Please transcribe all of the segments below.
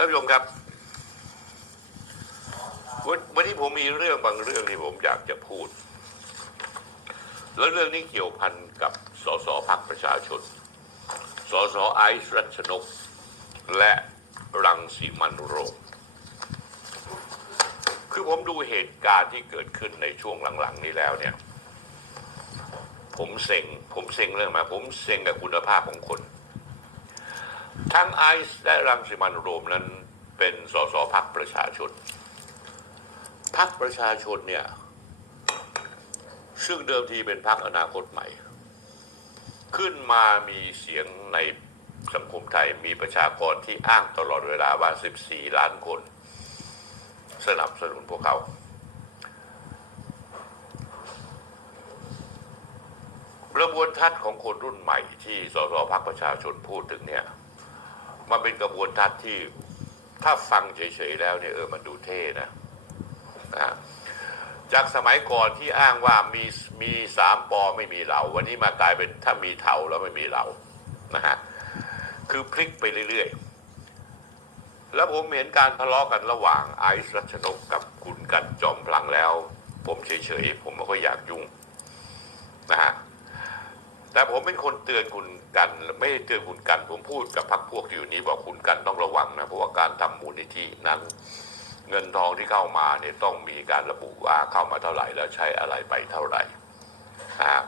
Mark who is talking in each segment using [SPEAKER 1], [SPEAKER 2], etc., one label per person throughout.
[SPEAKER 1] ท่านผู้ชมครับวันวันนี้ผมมีเรื่องบางเรื่องที่ผมอยากจะพูด แล้วเรื่องนี้เกี่ยวพันกับสสพักประชาชน สสไอซ์รัชนก และรังสีมันโรมคือผมดูเหตุการณ์ที่เกิดขึ้นในช่วงหลัง ๆ นี้แล้วเนี่ย ผมเซ็ง ผมเซ็งเรื่องมา ผมเซ็งกับคุณภาพของคน ทั้งไอซ์และรังสิมันโรมนั้นเป็นสสพักประชาชนพักประชาชนเนี่ย ซึ่งเดิมทีเป็นพักอนาคตใหม่ ขึ้นมามีเสียงในสังคมไทยมีประชากรที่อ้างตลอดเวลาว่า 14 ล้านคน สนับสนุนพวกเขา กระบวนทัศน์ของคนรุ่นใหม่ที่สสพักประชาชนพูดถึงเนี่ย มันเป็นกระบวนทัศน์ที่ถ้าฟังเฉยๆแล้วเนี่ยเออมันดูเท่นะนะจากสมัยก่อนที่อ้างว่ามีมีสามปอไม่มีเรา วันนี้มากลายเป็นถ้ามีเทาแล้วไม่มีเรานะฮะคือพลิกไปเรื่อยๆ แล้วผมเห็นการทะเลาะกันระหว่างไอซ์รัชนกกับคุณกันจอมพลังแล้ว ผมเฉยๆ ผมไม่ค่อยอยากยุ่งนะฮะ แต่ผมเป็นคนเตือนคุณกัน ไม่ได้เตือนคุณกัน ผมพูดกับพรรคพวกที่อยู่นี้บอกคุณกันต้องระวังนะเพราะว่าการทำมูลนิธินั้น เงินทองที่เข้ามาเนี่ยต้องมีการระบุว่าเข้ามาเท่าไหร่แล้วใช้อะไรไปเท่าไหร่นะฮะ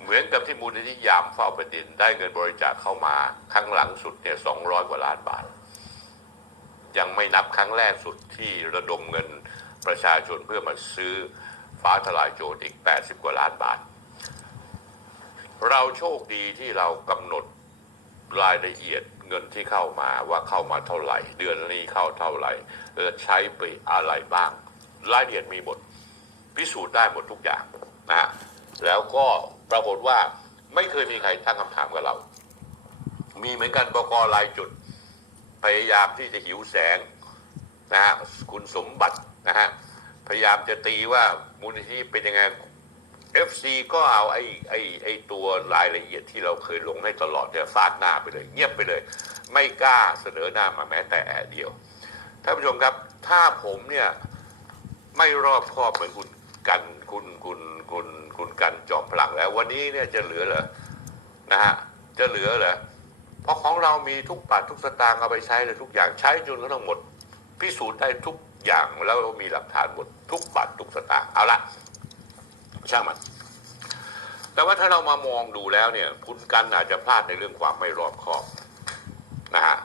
[SPEAKER 1] เหมือนกับที่มูลนิธิยามเฝ้าแผ่นดินได้เงินบริจาคเข้ามาครั้งหลังสุดเนี่ยสองร้อยกว่าล้านบาท ยังไม่นับครั้งแรกสุดที่ระดมเงินประชาชนเพื่อมาซื้อฟ้าทลายโจรอีก 80 กว่าล้านบาท เราโชคดีที่เรากำหนดรายละเอียดเงินที่เข้ามาว่าเข้ามาเท่าไหร่ เดือนนี้เข้าเท่าไหร่เออใช้ไปอะไรบ้าง รายละเอียดมีหมดพิสูจน์ได้หมดทุกอย่างนะฮะแล้วก็ปรากฏว่าไม่เคยมีใครตั้งคำถามกับเรา มีเหมือนกันบกรายจุด พยายามที่จะหิวแสงนะฮะคุณสมบัตินะฮะพยายามจะตีว่ามูลนิธิเป็นยังไง FC ก็เอาไอ้ไอ้ไอ้ตัวรายละเอียดที่เราเคยลงให้ตลอดเนี่ยฟาดหน้าไปเลย เงียบไปเลย ไม่กล้าเสนอหน้ามาแม้แต่แอะเดียวท่านผู้ชมครับ ถ้าผมเนี่ยไม่รอบคอบเหมือนคุณกันคุณคุณคุณคุณกันจอมพลังแล้ว วันนี้เนี่ยจะเหลือเหรอนะฮะจะเหลือเหรอเพราะของเรามีทุกบาททุกสตางค์เอาไปใช้เลยทุกอย่างใช้จนกระทั่งหมดพิสูจน์ได้ทุกอย่างแล้วมีหลักฐานหมดทุกบาททุกสตางค์เอาละ ช่างมัน แต่ว่าถ้าเรามามองดูแล้วเนี่ยคุณกันอาจจะพลาดในเรื่องความไม่รอบคอบนะฮะ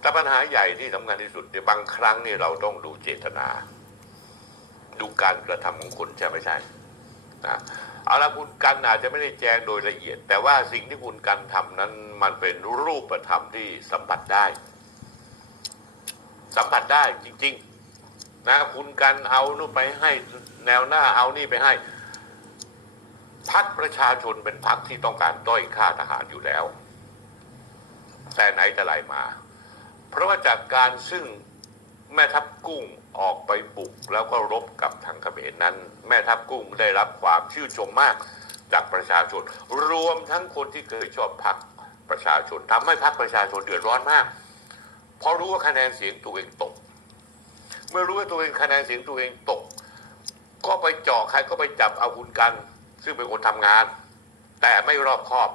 [SPEAKER 1] แต่ปัญหาใหญ่ที่สำคัญที่สุดเนี่ยบางครั้งนี่เราต้องดูเจตนา ดูการกระทำของคนใช่ไม่ใช่นะเอาละคุณกันอาจจะไม่ได้แจ้งโดยละเอียด แต่ว่าสิ่งที่คุณกันทำนั้นมันเป็นรูปธรรมที่สัมผัสได้ สัมผัสได้จริง ๆ นะคุณกันเอานู่นไปให้แนวหน้าเอานี่ไปให้ พักประชาชนเป็นพักที่ต้องการต้อยค่าทหารอยู่แล้ว แต่ไหนแต่ไรมา เพราะว่าจากการซึ่งแม่ทัพกุ้งออกไปบุกแล้วก็รบกับทางเขมรนั้น แม่ทัพกุ้งได้รับความชื่นชมมากจากประชาชน รวมทั้งคนที่เคยชอบพักประชาชนทำให้พักประชาชนเดือดร้อนมากเพราะรู้ว่าคะแนนเสียงตัวเองตก เมื่อรู้ว่าตัวเองคะแนนเสียงตัวเองตก ก็ไปเจาะใครก็ไปจับเอาคุณกัน ซึ่งเป็นคนทำงาน แต่ไม่รอบคอบ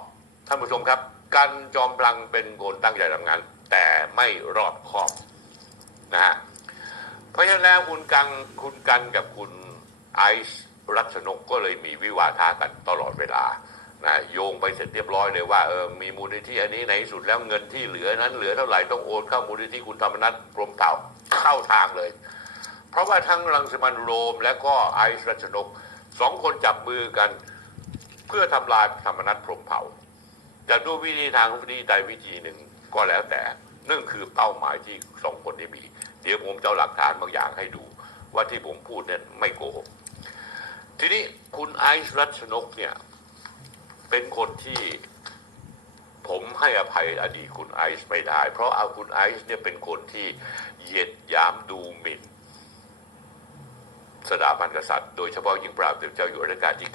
[SPEAKER 1] ท่านผู้ชมครับกันจอมพลังเป็นคนตั้งใจทำงาน แต่ไม่รอบคอบนะฮะเพราะฉะนั้นแล้วคุณกังคุณกันกับคุณไอซ์รัชนกก็เลยมีวิวาทากันตลอดเวลานะโยงไปเสร็จเรียบร้อยเลยว่าเออมีมูลนิธิอันนี้ในที่สุดแล้วเงินที่เหลือนั้นเหลือเท่าไหร่ต้องโอนเข้ามูลนิธิคุณธรรมนัฐพรมเผ่าเข้าทางเลย เพราะว่าทั้งรังสิมันโรมและก็ไอซ์รัชนก สองคนจับมือกัน เพื่อทำลายธรรมนัฐพรหมเผ่าจะด้วยวิธีทางวิธีใดวิธีหนึ่งก็แล้วแต่นั่นคือเป้าหมายที่สองคนนี้มี เดี๋ยวผมจะหลักฐานบางอย่างให้ดู ว่าที่ผมพูดนั้นไม่โกหกทีนี้คุณไอซ์รัชนกเนี่ย เป็นคนที่ผมให้อภัยอดีตคุณไอซ์ไม่ได้ เพราะเอาคุณไอซ์เนี่ยเป็นคนที่เหยียดหยามดูหมิ่น สถาบันกษัตริย์ โดยเฉพาะยิ่งปราบเจ้าอยู่รัชกาลที่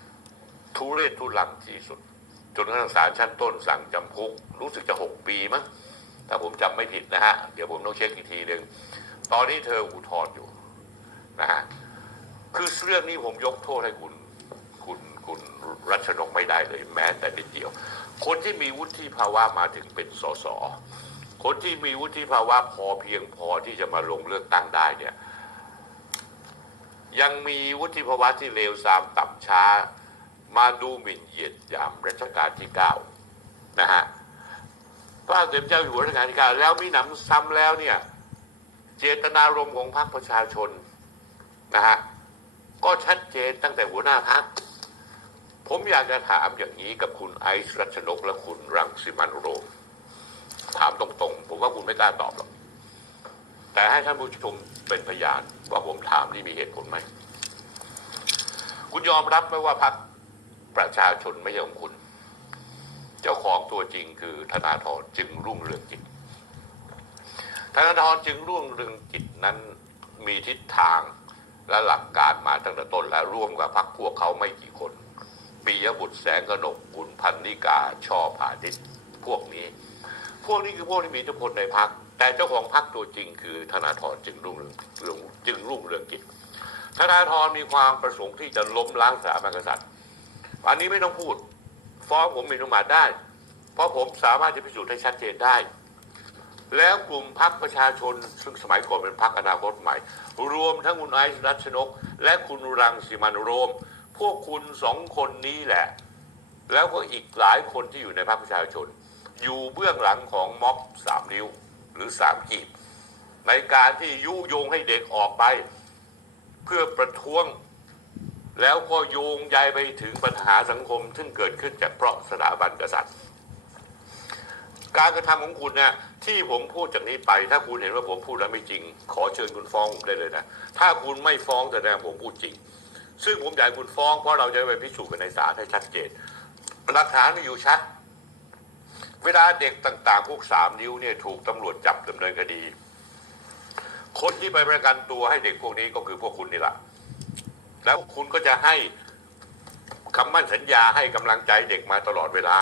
[SPEAKER 1] 9 ทุเรศทุลังที่สุด จนกระทั่งศาลชั้นต้นสั่งจำคุก รู้สึกจะหกปีมั้งถ้าผมจำไม่ผิดนะฮะ เดี๋ยวผมต้องเช็คอีกทีหนึ่งตอนนี้เธออุทธรณ์อยู่นะฮะคือเรื่องนี้ผมยกโทษให้คุณคุณคุณรัชนกไม่ได้เลยแม้แต่นิดเดียว คนที่มีวุฒิภาวะมาถึงเป็นสสคนที่มีวุฒิภาวะพอเพียงพอที่จะมาลงเลือกตั้งได้เนี่ย ยังมีวุฒิภาวะที่เลวทรามต่ำช้า มาดูหมิ่นเหยียดหยามรัชกาลที่เก้านะฮะพระบาทสด็จเจ้าอยู่หัวรัชกาลที่เก้าแล้วมีหนำซ้ำแล้วเนี่ยเจตนารมณ์ของพรรคประชาชนนะฮะก็ชัดเจนตั้งแต่หัวหน้าพักผมอยากจะถามอย่างนี้กับคุณไอซ์รัชนกและคุณรังสิมันโรม ถามตรงๆ ผมว่าคุณไม่กล้าตอบหรอก แต่ให้ท่านผู้ชมเป็นพยานว่าผมถามนี่มีเหตุผลไหม คุณยอมรับไหมว่าพักประชาชนไม่ใช่ของคุณ เจ้าของตัวจริงคือธนาธรจึงรุ่งเรืองกิจธนาธรจึงรุ่งเรืองกิจนั้นมีทิศทางและหลักการมาตั้งแต่ต้นและร่วมกับพรรคพวกเขาไม่กี่คนปียบุตรแสงกนกกุลพันนิกาช่อผาดิษพวกนี้ พวกนี้คือพวกที่มีอิทธิพลในพรรค แต่เจ้าของพรรคตัวจริงคือธนาธรจึงรุ่งเรืองจึงรุ่งเรืองกิจธนาธรมีความประสงค์ที่จะล้มล้างสถาบันกษัตริย์ อันนี้ไม่ต้องพูด ฟ้องผมมินประมาได้ เพราะผมสามารถจะพิสูจน์ให้ชัดเจนได้ แล้วกลุ่มพักประชาชน ซึ่งสมัยก่อนเป็นพักอนาคตใหม่ รวมทั้งคุณไอซ์รัชนก และคุณรังสิมันโรม พวกคุณสองคนนี้แหละ แล้วก็อีกหลายคนที่อยู่ในพรรคประชาชน อยู่เบื้องหลังของม็อบสามนิ้ว หรือสามกีบ ในการที่ยุยงให้เด็กออกไป เพื่อประท้วง แล้วก็โยงใยไปถึงปัญหาสังคม ซึ่งเกิดขึ้นจากเพราะสถาบันกษัตริย์ การกระทำของคุณเนี่ยที่ผมพูดจากนี้ไป ถ้าคุณเห็นว่าผมพูดแล้วไม่จริง ขอเชิญคุณฟ้องผมได้เลยนะถ้าคุณไม่ฟ้องแสดงผมพูดจริง ซึ่งผมอยากคุณฟ้องเพราะเราจะไปพิสูจน์กันในศาลให้ชัดเจนหลักฐานมีอยู่ชัด เวลาเด็กต่างๆ พวกสามนิ้วเนี่ยถูกตำรวจจับดำเนินคดี คนที่ไปประกันตัวให้เด็กพวกนี้ก็คือพวกคุณนี่แหละแล้วคุณก็จะให้คำมั่นสัญญาให้กำลังใจเด็กมาตลอดเวลา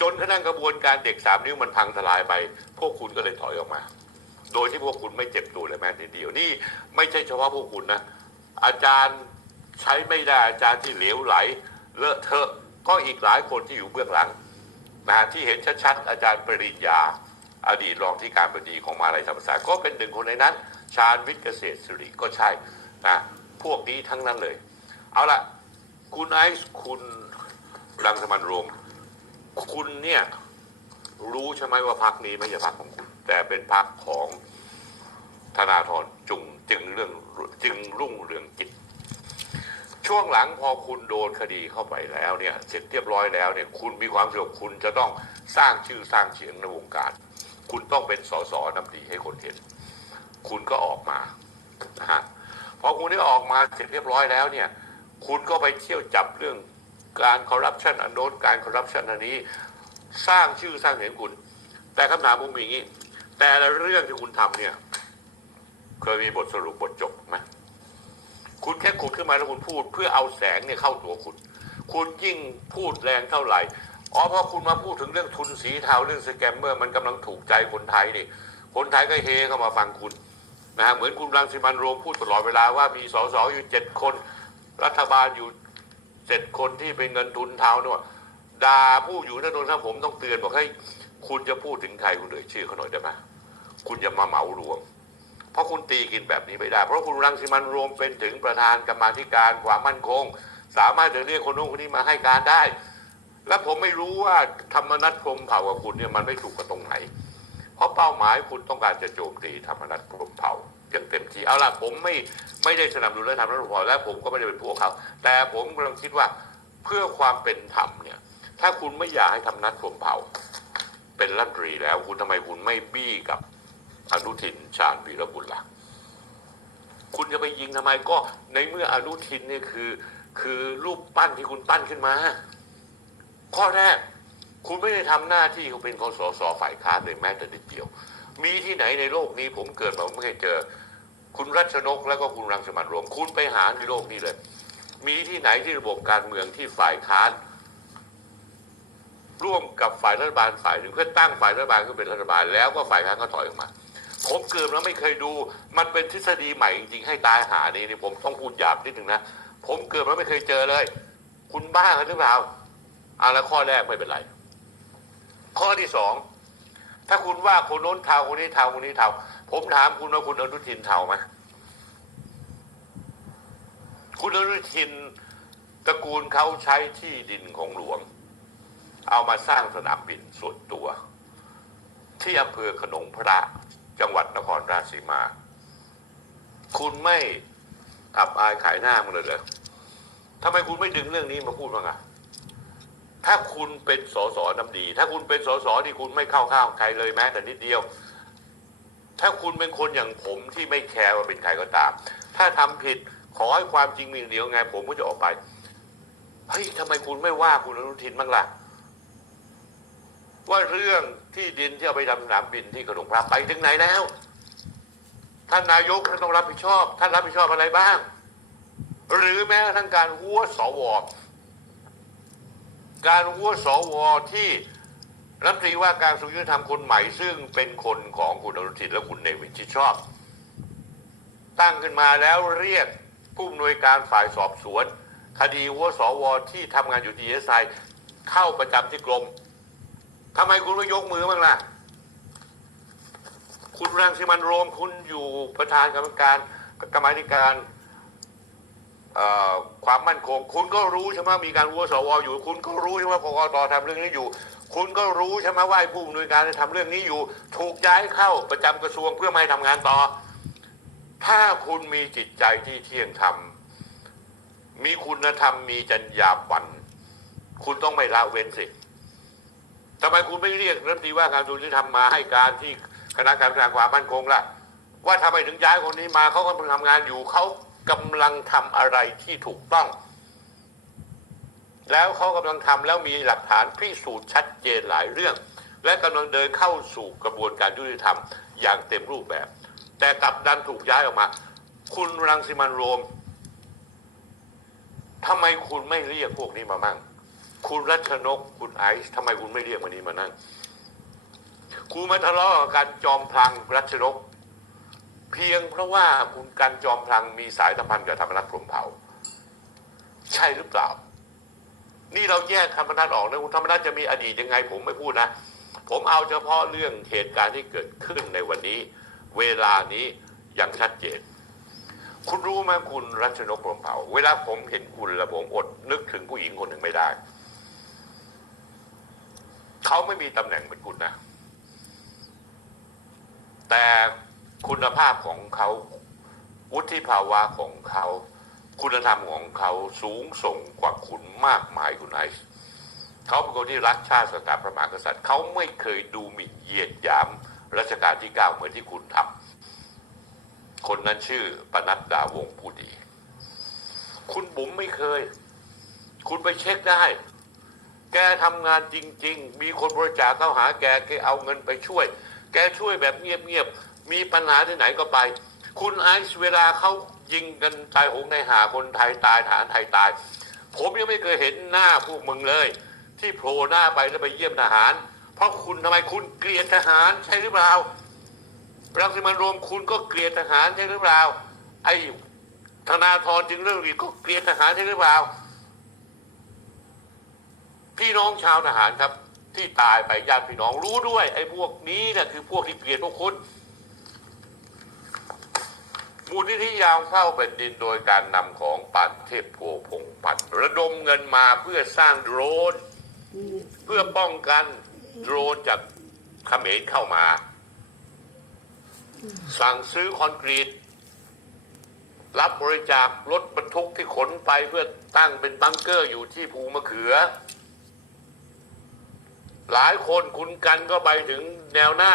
[SPEAKER 1] จนกระทั่งกระบวนการเด็กสามนิ้วมันพังทลายไป พวกคุณก็เลยถอยออกมา โดยที่พวกคุณไม่เจ็บตัวเลยแม้แต่เดียวนี่ไม่ใช่เฉพาะพวกคุณนะอาจารย์ใช้ไม่ได้อาจารย์ที่เหลวไหล เลอะเทอะก็อีกหลายคนที่อยู่เบื้องหลัง นะฮะที่เห็นชัดๆ อาจารย์ปริญญา อดีตรองที่การบดีของมหาลัยธรรมศาสตร์ก็เป็นหนึ่งคนในนั้น ชาญวิทย์เกษตรศิริก็ใช่นะพวกนี้ทั้งนั้นเลย เอาละคุณไอซ์คุณรังสมันต์โรมคุณเนี่ยรู้ใช่ไหมว่าพักนี้ไม่ใช่พักของคุณ แต่เป็นพักของธนาธรจุงจึงเรื่องจึงรุ่งเรืองกิจ ช่วงหลังพอคุณโดนคดีเข้าไปแล้วเนี่ยเสร็จเรียบร้อยแล้วเนี่ยคุณมีความสึกว่าคุณจะต้องสร้างชื่อสร้างเสียงในวงการ คุณต้องเป็นสสนำดีให้คนเห็น คุณก็ออกมานะฮะพอคุณได้ออกมาเสร็จเรียบร้อยแล้วเนี่ยคุณก็ไปเที่ยวจับเรื่องการคอร์รัปชันอันโน้นการคอร์รัปชันอันนี้ สร้างชื่อสร้างเสียงคุณ แต่คำถามผมมีอย่างนี้ แต่ละเรื่องที่คุณทำเนี่ยเคยมีบทสรุปบทจบไหม คุณแค่ขุดขึ้นมาแล้วคุณพูดเพื่อเอาแสงเนี่ยเข้าตัวคุณ คุณยิ่งพูดแรงเท่าไหร่อ๋อพอคุณมาพูดถึงเรื่องทุนสีเทาเรื่องสแกมเมอร์มันกำลังถูกใจคนไทยนี่คนไทยก็เฮเข้ามาฟังคุณนะฮะเหมือนคุณรังสิมันโรมพูดตลอดเวลาว่ามีสสอยู่เจ็ดคน รัฐบาลอยู่เจ็ดคนที่เป็นเงินทุนเทาเนี่ยด่าผู้อยู่นั่นโดนถ้าผมต้องเตือนบอกให้คุณจะพูดถึงใครคุณเอ่ยชื่อเขาหน่อยได้ไหมคุณอย่ามาเหมารวม ราะคุณตีกินแบบนี้ไม่ได้ เพราะคุณรังสิมันต์โรมเป็นถึงประธานกรรมาธิการความมั่นคง สามารถจะเรียกคนนู้นคนนี้มาให้การได้ และผมไม่รู้ว่าธรรมนัฐพรมเผ่ากับคุณเนี่ยมันไม่ถูกกับตรงไหน เพราะเป้าหมายคุณต้องการจะโจมตีธรรมนัฐพรมเผ่าอย่างเต็มที่เอาล่ะผมไม่ไม่ได้สนับสนุนและทำรัฐประหารและผมก็ไม่ได้เป็นพวกเขา แต่ผมกำลังคิดว่าเพื่อความเป็นธรรมเนี่ย ถ้าคุณไม่อยากให้ธรรมนัฐพรมเผ่า เป็นรัฐมนตรีแล้วคุณทำไมคุณไม่บี้กับ อนุทินชาญวีรบุตรล่ะคุณจะไปยิงทำไมก็ในเมื่ออนุทินเนี่ยคือ คือรูปปั้นที่คุณปั้นขึ้นมา ข้อแรกคุณไม่ได้ทำหน้าที่เขาเป็นคอสสฝ่ายค้านเลยแม้แต่นิดเดียว มีที่ไหนในโลกนี้ผมเกิดมาไม่เคยเจอ คุณรัชนกแล้วก็คุณรังสมันรวม คุณไปหาในโลกนี้เลย มีที่ไหนที่ระบบการเมืองที่ฝ่ายค้าน ร่วมกับฝ่ายรัฐบาลฝ่ายหนึ่งเพื่อตั้งฝ่ายรัฐบาลขึ้นเป็นรัฐบาล แล้วก็ฝ่ายค้านก็ถอยออกมา ผมเกิดแล้วไม่เคยดู มันเป็นทฤษฎีใหม่จริงๆให้ตายหานี่นี่ผมต้องพูดหยาบนิดหนึ่งนะ ผมเกิดแล้วไม่เคยเจอเลย คุณบ้าหรือเปล่าเอาละข้อแรกไม่เป็นไร ข้อที่สองถ้าคุณว่าคนโน้นเทาคนนี้เทาคนนี้เทาผมถามคุณว่าคุณอนุทินเทาไหมคุณอนุทินตระกูลเขาใช้ที่ดินของหลวง เอามาสร้างสนามบินส่วนตัว ที่อำเภอขนงพระ จังหวัดนครราชสีมา คุณไม่อับอายขายหน้ามันเลยเหรอทำไมคุณไม่ดึงเรื่องนี้มาพูดบ้างอะถ้าคุณเป็นสสน้ำดี ถ้าคุณเป็นสสที่คุณไม่เข้าข้างใครเลยแม้แต่นิดเดียว ถ้าคุณเป็นคนอย่างผมที่ไม่แคร์ว่าเป็นใครก็ตาม ถ้าทำผิดขอให้ความจริงมีเดียวไง ผมก็จะออกไป เฮ้ยทำไมคุณไม่ว่าคุณอนุทินบ้างล่ะ ว่าเรื่องที่ดินที่เอาไปทำสนามบินที่ขนงพระไปถึงไหนแล้ว ท่านนายกท่านต้องรับผิดชอบ ท่านรับผิดชอบอะไรบ้าง หรือแม้กระทั่งการหัวสวการหัวสวที่รัฐมนตรีว่าการกระทรวงยุติธรรมคนใหม่ ซึ่งเป็นคนของคุณอนุทินและคุณเนวินชิดชอบ ตั้งขึ้นมาแล้วเรียกผู้อำนวยการฝ่ายสอบสวน คดีหัวสวที่ทำงานอยู่ดีเอสไอเข้าประจำที่กรม ทำไมคุณไม่ยกมือบ้างล่ะ คุณรังสิมันโรม คุณอยู่ประธานกรรมการกรรมธิการความมั่นคง คุณก็รู้ใช่ไหมมีการวัวสวอยู่ คุณก็รู้ใช่ไหมกกตทำเรื่องนี้อยู่ คุณก็รู้ใช่ไหมว่าผู้อำนวยการทำเรื่องนี้อยู่ ถูกย้ายเข้าประจำกระทรวงเพื่อไม่ให้ทำงานต่อ ถ้าคุณมีจิตใจที่เที่ยงธรรมมีคุณธรรมมีจรรยาบรรณคุณต้องไม่ละเว้นสิ ทำไมคุณไม่เรียกรัฐมนตรีว่าการกระทรวงยุติธรรมมาให้การที่คณะกรรมการความมั่นคงล่ะ ว่าทำไมถึงย้ายคนนี้มาเขากำลังทำงานอยู่เขากำลังทำอะไรที่ถูกต้อง แล้วเขากำลังทำแล้วมีหลักฐานพิสูจน์ชัดเจนหลายเรื่อง และกำลังเดินเข้าสู่กระบวนการยุติธรรมอย่างเต็มรูปแบบ แต่กลับดันถูกย้ายออกมา คุณรังสิมันโรมทำไมคุณไม่เรียกพวกนี้มามั่ง คุณรัชนกคุณไอซ์ทำไมคุณไม่เรียกมานี้มานั่งคุณมาทะเลาะกับการจอมพลังรัชนก เพียงเพราะว่าคุณการจอมพลังมีสายสัมพันธ์กับธรรมนัฐพรมเผาใช่หรือเปล่า นี่เราแยกธรรมนัฐออกนะคุณธรรมนัฐจะมีอดีตยังไง ผมไม่พูดนะผมเอาเฉพาะเรื่องเหตุการณ์ที่เกิดขึ้นในวันนี้ เวลานี้อย่างชัดเจน คุณรู้ไหมคุณรัชนกพรหมเผา เวลาผมเห็นคุณแล้วผมอดนึกถึงผู้หญิงคนหนึ่งไม่ได้ เขาไม่มีตำแหน่งเหมือนคุณนะ แต่คุณภาพของเขาวุฒิภาวะของเขา คุณธรรมของเขาสูงส่งกว่าคุณมากมายคุณไอซ์เขาเป็นคนที่รักชาติศาสนาพระมหากษัตริย์เขาไม่เคยดูหมิ่นเหยียดหยามรัชกาลที่เก้าเหมือนที่คุณทำคนนั้นชื่อปนัดดาวงผู้ดี คุณบุ๋มไม่เคย คุณไปเช็คได้ แกทำงานจริง ๆ มีคนบริจาคเข้าหาแกแกเอาเงินไปช่วย แกช่วยแบบเงียบๆ มีปัญหาที่ไหนก็ไป คุณไอซ์เวลาเขายิงกันตายหงในหาคนไทยตายฐานไทยตาย ผมยังไม่เคยเห็นหน้าพวกมึงเลย ที่โผล่หน้าไปแล้วไปเยี่ยมทหาร เพราะคุณทำไมคุณเกลียดทหารใช่หรือเปล่ารังสิมันต์โรมคุณก็เกลียดทหารใช่หรือเปล่า ไอ้ธนาธรจึงเรื่องนี้ก็เกลียดทหารใช่หรือเปล่า พี่น้องชาวทหารครับ ที่ตายไปญาติพี่น้องรู้ด้วย ไอ้พวกนี้เนี่ยคือพวกที่เกลียดพวกคุณมูลนิธิยามเข้าแผ่นดินโดยการนำของปันเทพโพพงปันระดมเงินมาเพื่อสร้างโดรน เพื่อป้องกันโดรนจากเขมรเข้ามา สั่งซื้อคอนกรีต รับบริจาครถบรรทุกที่ขนไปเพื่อตั้งเป็นบังเกอร์อยู่ที่ภูมะเขือ หลายคนคุณกันก็ไปถึงแนวหน้า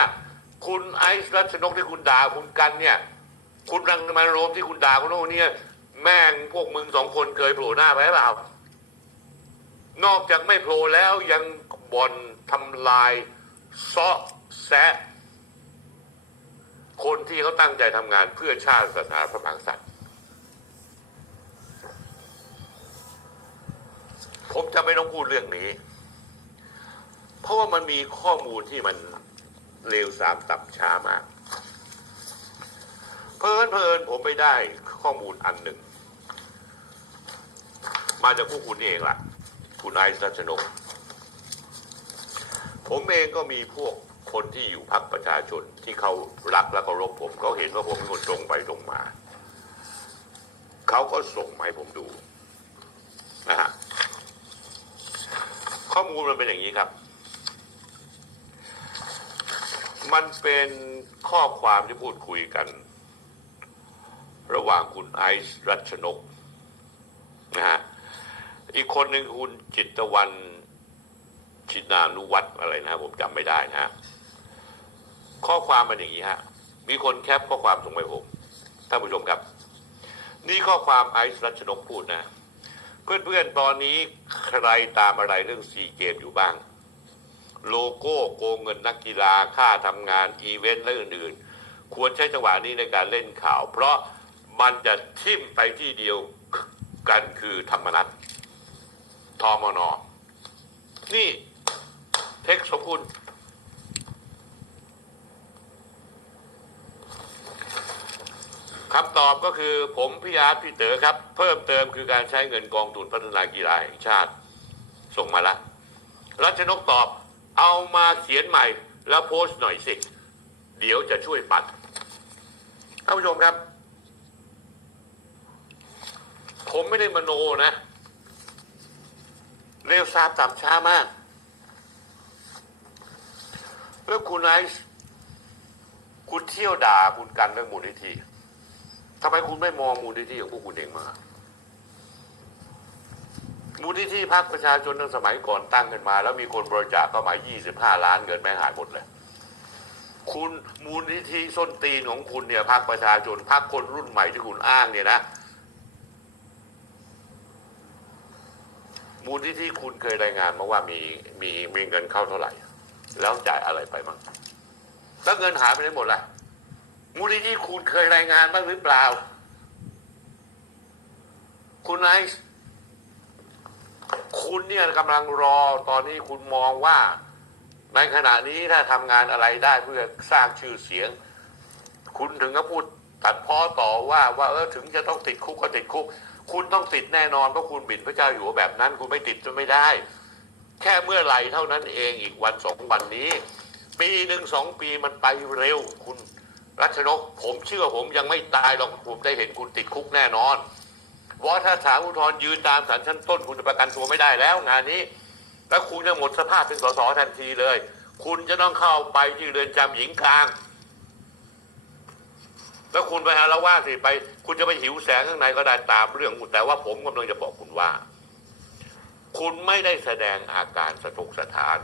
[SPEAKER 1] คุณไอซ์รัชนกที่คุณด่าคุณกันเนี่ย คุณรังมันต์โรมที่คุณด่าคุณโน่นเนี่ยแม่งพวกมึงสองคนเคยโผล่หน้าไปหรือเปล่านอกจากไม่โผล่แล้วยังบ่อนทำลายซาะแซะคนที่เขาตั้งใจทำงานเพื่อชาติศาสนาพระมหากษัตริย์ผมจะไม่ต้องพูดเรื่องนี้ เพราะว่ามันมีข้อมูลที่มันเร็วสามตับช้ามาก เพลินเพลินผมไปได้ข้อมูลอันหนึ่ง มาจากพวกคุณเองล่ะ คุณไอซ์รัชนก ผมเองก็มีพวกคนที่อยู่พรรคประชาชนที่เขารักและเคารพผมเขาเห็นว่าผมเป็นคนตรงไปตรงมา เขาก็ส่งมาให้ผมดูนะฮะข้อมูลมันเป็นอย่างนี้ครับ มันเป็นข้อความที่พูดคุยกัน ระหว่างคุณไอซ์รัชนกนะฮะอีกคนหนึ่งคุณจิตวันชินานุวัตอะไรนะผมจำไม่ได้นะฮะข้อความมันอย่างนี้ฮะมีคนแคปข้อความส่งไปผมท่านผู้ชมครับ นี่ข้อความไอซ์รัชนกพูดนะ เพื่อนๆตอนนี้ใครตามอะไรเรื่องซีเกมอยู่บ้าง โลโก้โกงเงินนักกีฬาค่าทำงานอีเวนต์และอื่นๆ ควรใช้จังหวะนี้ในการเล่นข่าว เพราะมันจะทิ่มไปที่เดียวกันคือธรรมนัตทมน นี่ เทคสมคุณ คำตอบก็คือผมพี่อาร์ตพี่เต๋อครับ เพิ่มเติมคือการใช้เงินกองทุนพัฒนากีฬาแห่งชาติ ส่งมาละรัชนกตอบ เอามาเขียนใหม่แล้วโพสต์หน่อยสิ เดี๋ยวจะช่วยปัดท่านผู้ชมครับ ผมไม่ได้มโนนะ เร็วซาบต่ำช้ามาก แล้วคุณไอซ์คุณเที่ยวด่าคุณกันเรื่องมูลนิธิทำไมคุณไม่มองมูลนิธิของพวกคุณเองมา มูลนิธิพักประชาชนตั้งสมัยก่อนตั้งขึ้นมา แล้วมีคนบริจาคเข้ามา 25 ล้านเงินแม่งหายหมดเลย คุณมูลนิธิส้นตีนของคุณเนี่ยพักประชาชนพักคนรุ่นใหม่ที่คุณอ้างเนี่ยนะ มูลนิธิคุณเคยรายงานมาว่ามีมีมีเงินเข้าเท่าไหร่ แล้วจ่ายอะไรไปบ้างแล้วเงินหายไปไหนหมดล่ะมูลนิธิคุณเคยรายงานบ้างหรือเปล่า คุณไอซ์ คุณเนี่ยกำลังรอตอนนี้คุณมองว่า ในขณะนี้ถ้าทำงานอะไรได้เพื่อสร้างชื่อเสียง คุณถึงก็พูดตัดพ้อต่อว่าว่าเออถึงจะต้องติดคุกก็ติดคุก คุณต้องติดแน่นอนเพราะคุณบินพระเจ้าอยู่แบบนั้น คุณไม่ติดจะไม่ได้ แค่เมื่อไหร่เท่านั้นเองอีกวันสองวันนี้ ปีหนึ่งสองปีมันไปเร็ว คุณรัชนกผมเชื่อผมยังไม่ตายหรอกผมได้เห็นคุณติดคุกแน่นอน เพราะถ้าศาลอุทธรณ์ยืนตามศาลชั้นต้นคุณจะประกันตัวไม่ได้แล้วงานนี้ แล้วคุณจะหมดสภาพเป็นสสทันทีเลย คุณจะต้องเข้าไปที่เรือนจำหญิงกลาง แล้วคุณไปอาละว่าสิไป คุณจะไปหิวแสงข้างในก็ได้ตามเรื่องแต่ว่าผมกำลังจะบอกคุณว่า คุณไม่ได้แสดงอาการสะทกสะท้าน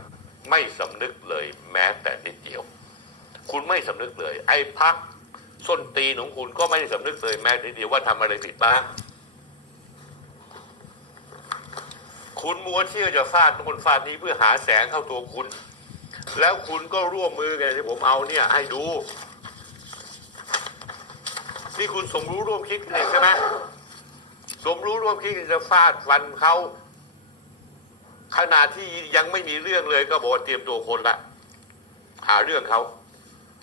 [SPEAKER 1] ไม่สำนึกเลยแม้แต่นิดเดียว คุณไม่สำนึกเลย ไอ้พักส้นตีนของคุณก็ไม่ได้สำนึกเลยแม้แต่นิดเดียวว่าทำอะไรผิดบ้าง คุณมัวเที่ยวจะฟาดคนฟาดนี้เพื่อหาแสงเข้าตัวคุณ แล้วคุณก็ร่วมมือกันที่ผมเอาเนี่ยให้ดู นี่คุณสมรู้ร่วมคิดเลยใช่ไหมสมรู้ร่วมคิดจะฟาดฟันเขาขนาดที่ยังไม่มีเรื่องเลยก็บอกเตรียมตัวคนละ หาเรื่องเขา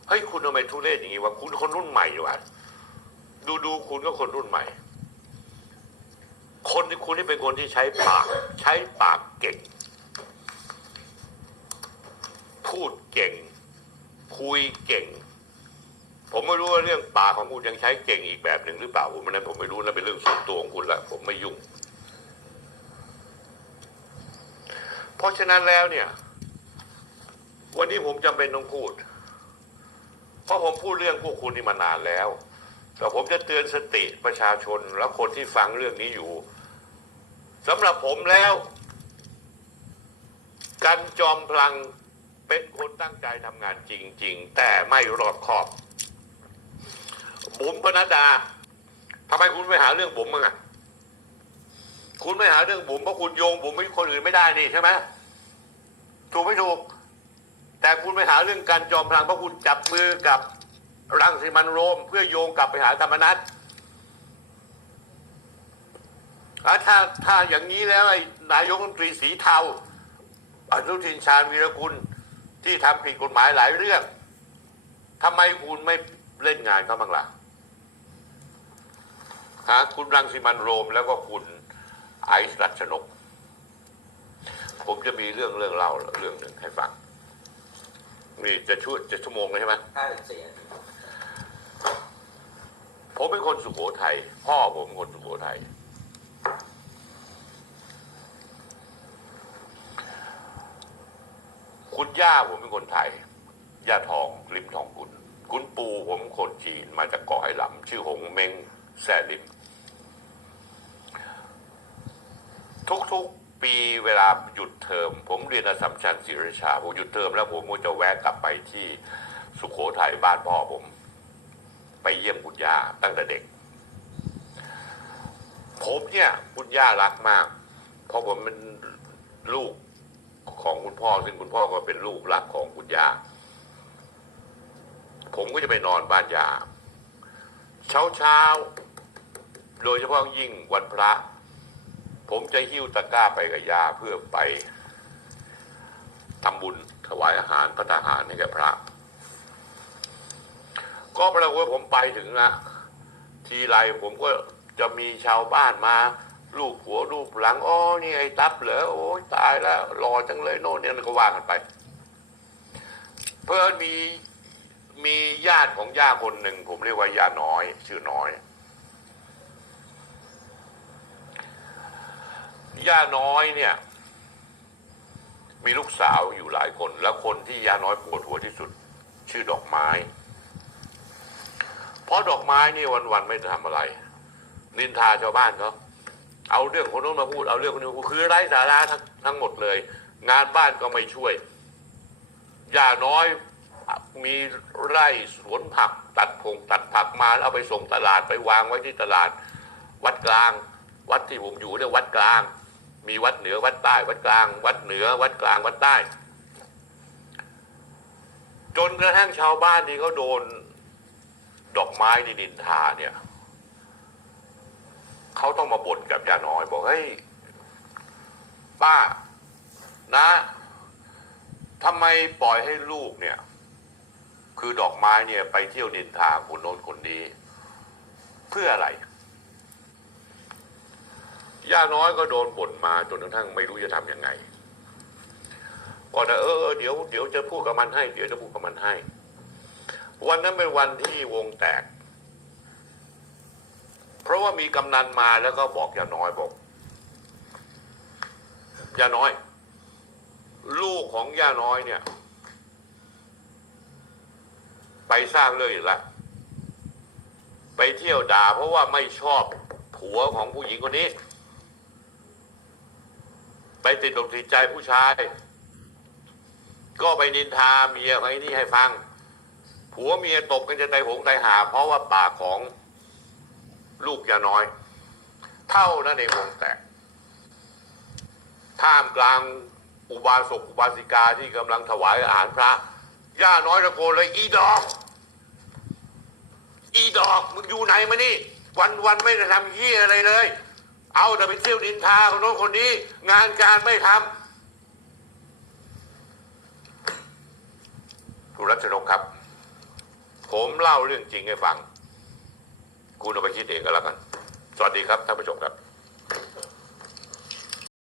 [SPEAKER 1] เฮ้ยคุณทำไมทุเรศอย่างนี้วะคุณคนรุ่นใหม่ดีกว่าดูดูคุณก็คนรุ่นใหม่ คนที่คุณนี่เป็นคนที่ใช้ปาก ใช้ปากเก่ง พูดเก่ง คุยเก่ง ผมไม่รู้ว่าเรื่องปากของคุณยังใช้เก่งอีกแบบหนึ่งหรือเปล่าผมนั้นผมไม่รู้นะเป็นเรื่องส่วนตัวของคุณละผมไม่ยุ่ง เพราะฉะนั้นแล้วเนี่ย วันนี้ผมจำเป็นต้องพูด เพราะผมพูดเรื่องพวกคุณนี่มานานแล้วแต่ผมจะเตือนสติประชาชนและคนที่ฟังเรื่องนี้อยู่ สำหรับผมแล้ว กันจอมพลังเป็นคนตั้งใจทำงานจริง ๆ แต่ไม่รอบคอบ บุ๋มปนัดดาทำไมคุณไม่หาเรื่องบุ๋มมั้งอะคุณไม่หาเรื่องบุ๋มเพราะคุณโยงบุ๋มไม่คนอื่นไม่ได้นี่ใช่ไหมถูกไม่ถูก แต่คุณไปหาเรื่องการจอมพลังเพราะคุณจับมือกับรังสิมันโรม เพื่อโยงกลับไปหาธรรมนัตอะ ถ้าถ้าอย่างนี้แล้วไอ้นายกรัฐมนตรีสีเทาอนุทินชาญวีรกุลที่ทำผิดกฎหมายหลายเรื่องทำไมคุณไม่เล่นงานเขาบ้างล่ะฮะคุณรังสิมันต์โรมแล้วก็คุณไอซ์รัชนก ผมจะมีเรื่องเรื่องเล่าเรื่องหนึ่งให้ฟังนี่จะช่วยจะชั่วโมงเลยใช่ไหม
[SPEAKER 2] ห้าสิบสี่นาที
[SPEAKER 1] ผมเป็นคนสุโขทัยพ่อผมเป็นคนสุโขทัยคุณ ย่าผมเป็นคนไทย ย่าทองริมทองกุลคุณปู่ผมคนจีนมาจากเกาะไหหลำชื่อหงเมงแซ่ลิม ทุกๆปีเวลาหยุดเทอม ผมเรียนอสสัมชัญศรีราชาผมหยุดเทอมแล้วผมก็จะแวะกลับไปที่สุโขทัยบ้านพ่อผม ไปเยี่ยมคุณย่าตั้งแต่เด็ก ผมเนี่ยคุณย่ารักมาก เพราะผมเป็นลูก พ่อ ซึ่งคุณพ่อก็เป็นลูกรักของคุณย่าผมก็จะไปนอนบ้านยาเช้าเช้าๆโดยเฉพาะยิ่งวันพระ ผมจะหิ้วตะกร้าไปกับยาเพื่อไปทำบุญถวายอาหารพระทหารให้แก่พระ ก็ปรากฏว่าผมไปถึงนะทีไรผมก็จะมีชาวบ้านมา ลูกหัวลูกหลังอ๋อนี่ไอ้ตับเหรอโอ้ยตายแล้วรอจังเลยโน่นเนี่ยก็ว่ากันไป เพื่อนมีมีญาติของย่าคนหนึ่ง ผมเรียกว่าย่าน้อย ชื่อน้อยย่าน้อยเนี่ย มีลูกสาวอยู่หลายคน แล้วคนที่ย่าน้อยปวดหัวที่สุด ชื่อดอกไม้ เพราะดอกไม้นี่วันๆไม่ทำอะไร นินทาชาวบ้านเขา เอาเรื่องคนนู้นมาพูดเอาเรื่องคนนี้มาพูดคือไร้สาระทั้งทั้งหมดเลย งานบ้านก็ไม่ช่วยย่าน้อยมีไร่สวนผัก ตัดผงตัดผักมาแล้วเอาไปส่งตลาดไปวางไว้ที่ตลาด วัดกลาง วัดที่ผมอยู่เนี่ยวัดกลาง มีวัดเหนือวัดใต้ วัดกลาง วัดเหนือ วัดกลางวัดใต้ จนกระทั่งชาวบ้านที่เขาโดน ดอกไม้ในนินทาเนี่ย เขาต้องมาบ่นกับยาน้อย บอกเฮ้ยป้านะทำไมปล่อยให้ลูกเนี่ย คือดอกไม้เนี่ยไปเที่ยวนินทาคนโน้นคนนี้ เพื่ออะไรย่าน้อยก็โดนบ่นมาจนกระทั่งไม่รู้จะทำยังไงก็นะเออเดี๋ยวเดี๋ยวจะพูดกับมันให้ เดี๋ยวจะพูดกับมันให้ วันนั้นเป็นวันที่วงแตก เพราะว่ามีกำนันมาแล้วก็บอกย่าน้อยบอกย่าน้อย ลูกของย่าน้อยเนี่ย ไปสร้างเรื่องอีกแล้วไปเที่ยวด่าเพราะว่าไม่ชอบผัวของผู้หญิงคนนี้ ไปติดอกติดใจผู้ชาย ก็ไปนินทาเมียไว้นี่ให้ฟัง ผัวเมียตบกันจะไตหงไตหา เพราะว่าปากของ ลูกยาน้อย เท่านั้นในวงแตก ท่ามกลางอุบาสกอุบาสิกาที่กำลังถวายอาหารพระ ย่าน้อยตะโกนเลยอีดอก อีดอกมึงอยู่ไหนมานี่ วันวันไม่ได้ทำเยี่ยอะไรเลย เอาแต่ไปเที่ยวดินทาคนโน้นคนนี้ งานการไม่ทำคุณรัชนกครับ ผมเล่าเรื่องจริงให้ฟัง คุณเอาไปคิดเองก็แล้วกัน สวัสดีครับท่านผู้ชมครับ